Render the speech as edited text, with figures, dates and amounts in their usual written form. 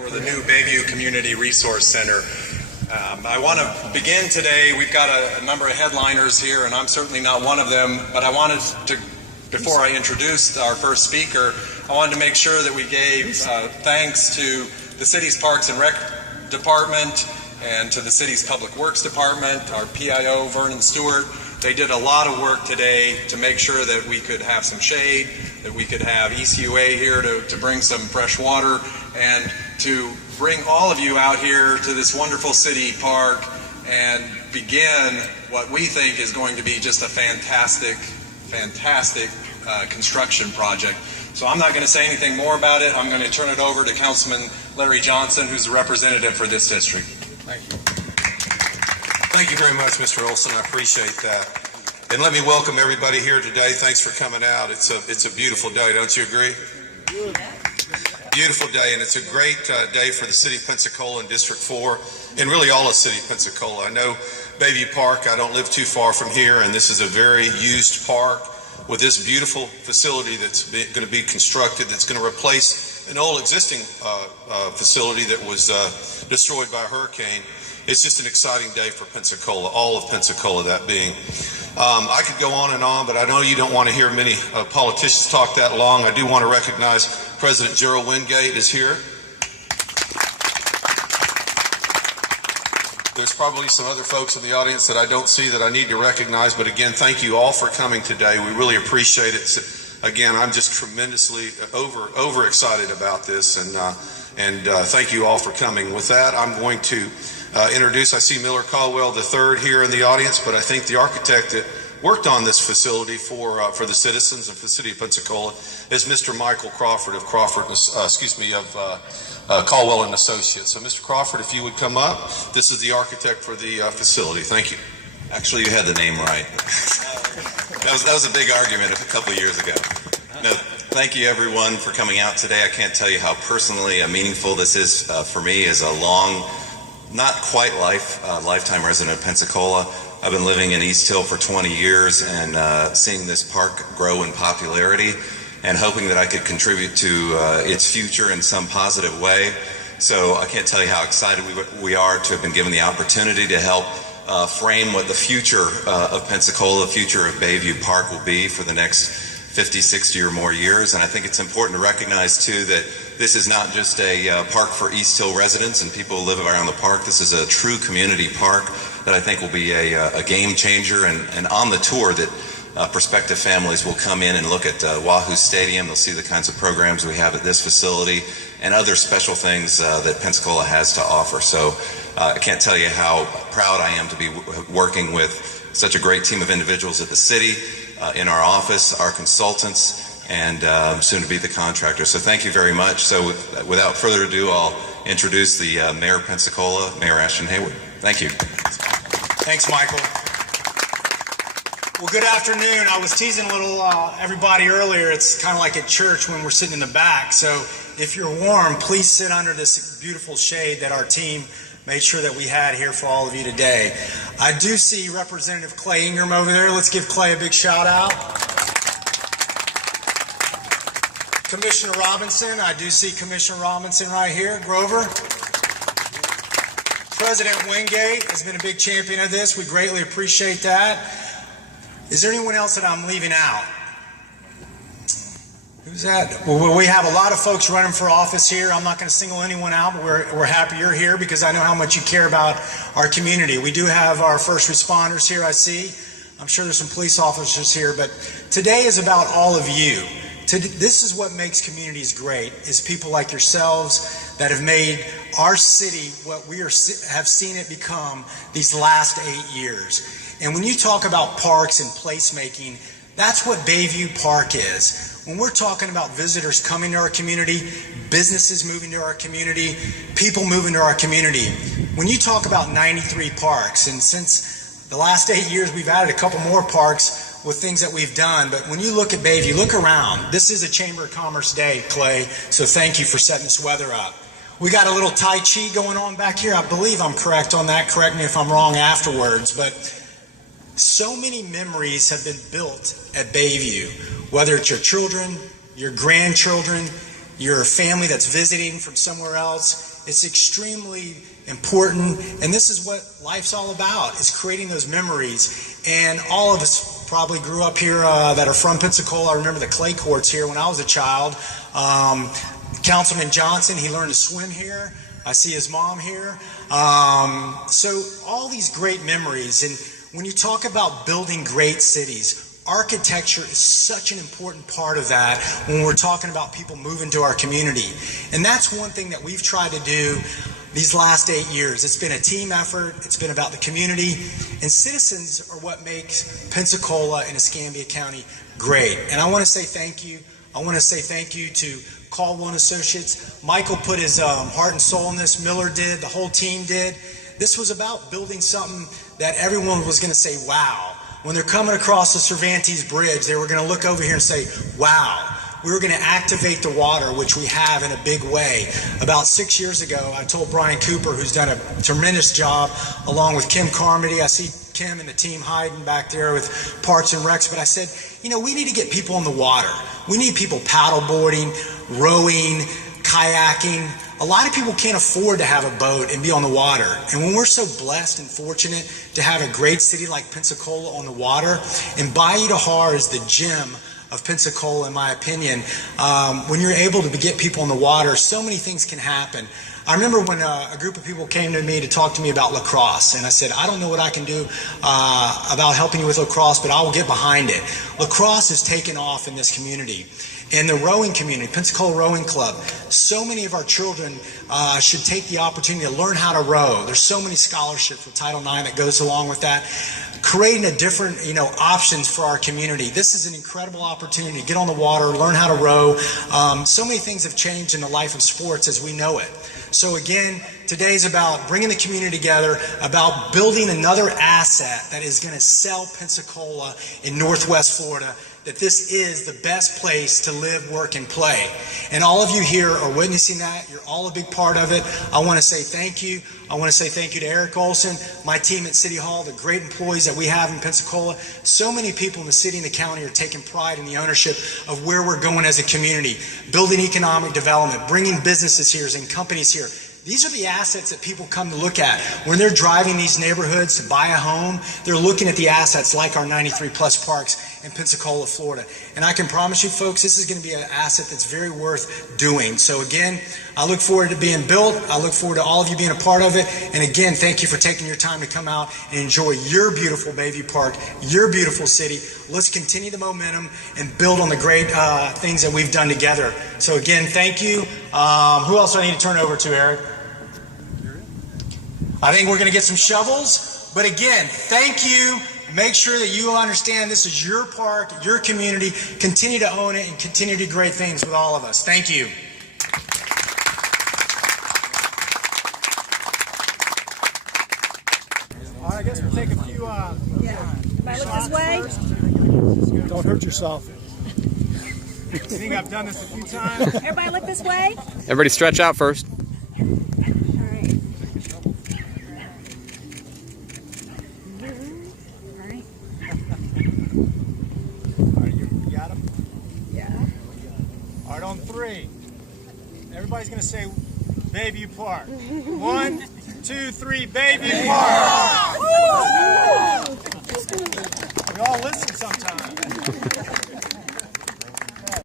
for the new Bayview Community Resource Center. I want to begin today. We've got a number of headliners here, and I'm certainly not one of them, but I wanted to, before I introduced our first speaker, I wanted to make sure that we gave thanks to the city's Parks and Rec Department and to the city's Public Works Department, our PIO, Vernon Stewart. They did a lot of work today to make sure that we could have some shade, that we could have ECUA here to bring some fresh water, and to bring all of you out here to this wonderful city park and begin what we think is going to be just a fantastic construction project. So I'm not going to say anything more about it. I'm going to turn it over to Councilman Larry Johnson, who's the representative for this district. Thank you. Thank you very much, Mr. Olson. I appreciate that. And let me welcome everybody here today. Thanks for coming out. It's a beautiful day, don't you agree? Beautiful day, and it's a great day for the city of Pensacola and District 4, and really all of city of Pensacola. I know Bayview Park, I don't live too far from here, and this is a very used park with this beautiful facility that's going to be constructed, that's going to replace an old existing facility that was destroyed by a hurricane. It's just an exciting day for Pensacola, all of Pensacola that being. I could go on and on, but I know you don't want to hear many politicians talk that long. I do want to recognize President Gerald Wingate is here. There's probably some other folks in the audience that I don't see that I need to recognize, but again, thank you all for coming today. We really appreciate it. Again, I'm just tremendously over excited about this, and thank you all for coming. With that, I'm going to introduce, I see Miller Caldwell III here in the audience, but I think the architect that worked on this facility for the citizens of the city of Pensacola is Mr. Michael Crawford of Caldwell and Associates. So Mr. Crawford, if you would come up, this is the architect for the facility. Thank you. Actually, you had the name right. that was a big argument a couple years ago. No, thank you everyone for coming out today. I can't tell you how personally meaningful this is for me as a long, not quite lifetime resident of Pensacola. I've been living in East Hill for 20 years and seeing this park grow in popularity and hoping that I could contribute to its future in some positive way. So I can't tell you how excited we are to have been given the opportunity to help frame what the future of Pensacola, the future of Bayview Park will be for the next 50, 60 or more years. And I think it's important to recognize too that this is not just a park for East Hill residents and people who live around the park. This is a true community park that I think will be a game changer, and on the tour that prospective families will come in and look at Wahoo Stadium. They'll see the kinds of programs we have at this facility and other special things that Pensacola has to offer. So I can't tell you how proud I am to be working with such a great team of individuals at the city, in our office, our consultants, and soon to be the contractor. So thank you very much. So without further ado, I'll introduce the Mayor of Pensacola, Mayor Ashton Hayward. Thank you. Thanks, Michael. Well, good afternoon. I was teasing a little everybody earlier. It's kind of like at church when we're sitting in the back. So if you're warm, please sit under this beautiful shade that our team made sure that we had here for all of you today. I do see Representative Clay Ingram over there. Let's give Clay a big shout out. Commissioner Robinson, I do see Commissioner Robinson right here. Grover. President Wingate has been a big champion of this. We greatly appreciate that. Is there anyone else that I'm leaving out? Who's that? Well, we have a lot of folks running for office here. I'm not going to single anyone out, but we're happy you're here because I know how much you care about our community. We do have our first responders here, I see. I'm sure there's some police officers here, but today is about all of you. This is what makes communities great, is people like yourselves that have made our city what we have seen it become these last 8 years. And when you talk about parks and placemaking, that's what Bayview Park is. When we're talking about visitors coming to our community, businesses moving to our community, people moving to our community, when you talk about 93 parks, and since the last 8 years we've added a couple more parks with things that we've done, but when you look at Bayview, look around. This is a Chamber of Commerce day, Clay, so thank you for setting this weather up. We got a little Tai Chi going on back here. I believe I'm correct on that. Correct me if I'm wrong afterwards, but so many memories have been built at Bayview, whether it's your children, your grandchildren, your family that's visiting from somewhere else. It's extremely important, and this is what life's all about, is creating those memories. And all of us probably grew up here that are from Pensacola. I remember the clay courts here when I was a child. Councilman Johnson, he learned to swim here. I see his mom here. So all these great memories. And when you talk about building great cities, architecture is such an important part of that when we're talking about people moving to our community. And that's one thing that we've tried to do these last 8 years. It's been a team effort. It's been about the community. And citizens are what makes Pensacola and Escambia County great. And I want to say thank you. I want to say thank you to Caldwell & Associates. Michael put his heart and soul in this. Miller did. The whole team did. This was about building something that everyone was going to say, wow. When they're coming across the Cervantes Bridge, they were going to look over here and say, wow. We were going to activate the water, which we have in a big way. About 6 years ago, I told Brian Cooper, who's done a tremendous job, along with Kim Carmody. I see Kim and the team hiding back there with Parks and Recs, but I said, you know, we need to get people in the water. We need people paddleboarding, rowing, kayaking. A lot of people can't afford to have a boat and be on the water. And when we're so blessed and fortunate to have a great city like Pensacola on the water, and Bayview de Har is the gem of Pensacola, in my opinion. When you're able to get people in the water, so many things can happen. I remember when a group of people came to me to talk to me about lacrosse, and I said, I don't know what I can do about helping you with lacrosse, but I will get behind it. Lacrosse has taken off in this community. In the rowing community, Pensacola Rowing Club, so many of our children should take the opportunity to learn how to row. There's so many scholarships with Title IX that goes along with that. Creating a different, options for our community. This is an incredible opportunity to get on the water, learn how to row. So many things have changed in the life of sports as we know it. So again, today's about bringing the community together, about building another asset that is going to sell Pensacola in Northwest Florida, that this is the best place to live, work, and play. And all of you here are witnessing that. You're all a big part of it. I want to say thank you. I want to say thank you to Eric Olson, my team at City Hall, the great employees that we have in Pensacola. So many people in the city and the county are taking pride in the ownership of where we're going as a community, building economic development, bringing businesses here and companies here. These are the assets that people come to look at. When they're driving these neighborhoods to buy a home, they're looking at the assets like our 93 plus parks in Pensacola, Florida. And I can promise you folks, this is going to be an asset that's very worth doing. So again, I look forward to being built. I look forward to all of you being a part of it. And again, thank you for taking your time to come out and enjoy your beautiful Bayview Park, your beautiful city. Let's continue the momentum and build on the great things that we've done together. So again, thank you. Who else do I need to turn over to, Eric? I think we're going to get some shovels. But again, thank you. Make sure that you understand this is your park, your community. Continue to own it and continue to do great things with all of us. Thank you. All right, I guess we'll take a few Everybody look this way. first. Don't hurt yourself. I think I've done this a few times. Everybody look this way. Everybody stretch out first. All right. All right. All right, you got them? Yeah. All right, on three. Everybody's going to say Bayview Park. 1, 2, 3, Bayview Park! We all listen sometimes.